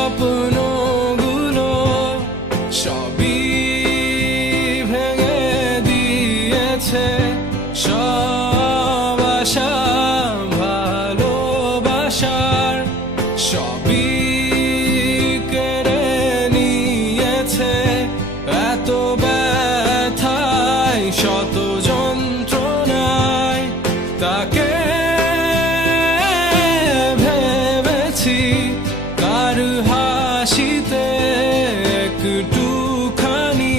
স্বপ্নগুলো সবই ভেঙে দিয়েছে, সব আশা ভালোবাসার সবই কেড়ে নিয়েছে। এত ব্যথায় শত যন্ত্রণায় তাকে ভেবেছি কার হাসিতে একটুখানি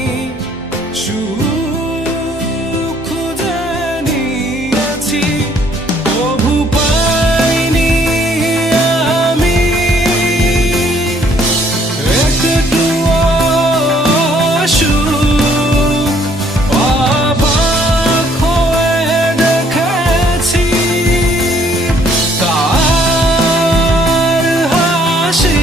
সুখ খুঁজে নিয়েছি। তবু পাইনি আমি একটুও সুখ, অবাক হয়ে দেখেছি তার হাসি।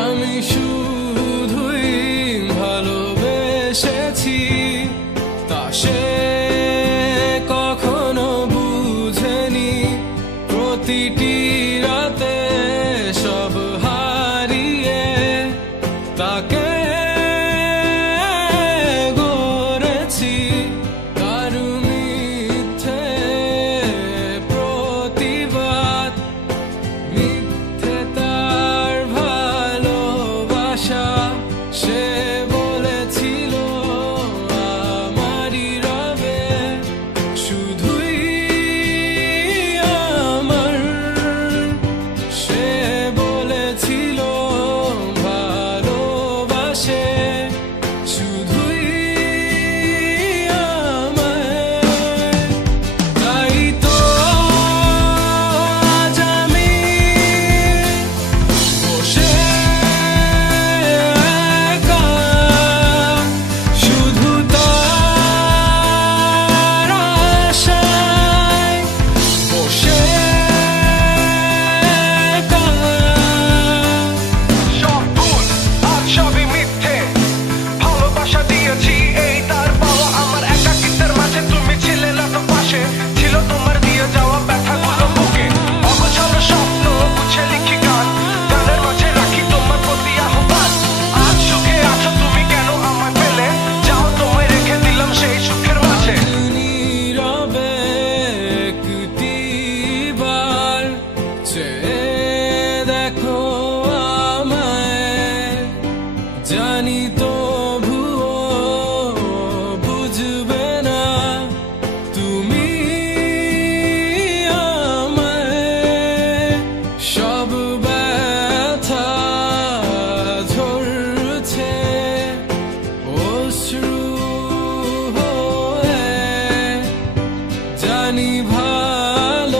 আমি শুধুই ভালোবেসেছি, তা সে কখনো বুঝেনি। প্রতিটি রাতে সব হারিয়ে তাকে গড়েছি তার মিথ্যে প্রতিবাদ, মিথ্যে তার ভালোবাসা। সে বলেছিল আমারই রবে শুধুই আমার, সে বলেছিল ভালোবাসে শুধুই আমায়। তাই তো আজ আমি বসে একা, শুধু তার আশায় বসে একা। সব ভুল আজ সবই মিথ্যে, ভালোবাসা দিয়েছি এই তার পাওয়া। আমার একাকিত্বের মাঝে তুমি ছিলে না তো পাশে, ছিল তোমার দিয়ে যাওয়া ব্যথাগুলো বুকে। অগোছালো স্বপ্ন গুছে লিখি গান, গানের মাঝে রাখি তোমার প্রতি আহ্বান। আজ সুখে আছো তুমি কেন আমায় পেলে, যাও তোমায় রেখে দিলাম সেই সুখের মাঝে। নীরবে একটিবার চেয়ে দেখো আমায়, জানি তবুও বুঝবে না তুমি আমায়। সব ব্যথা ঝরছে অশ্রু হয়ে, জানি ভালোবাসো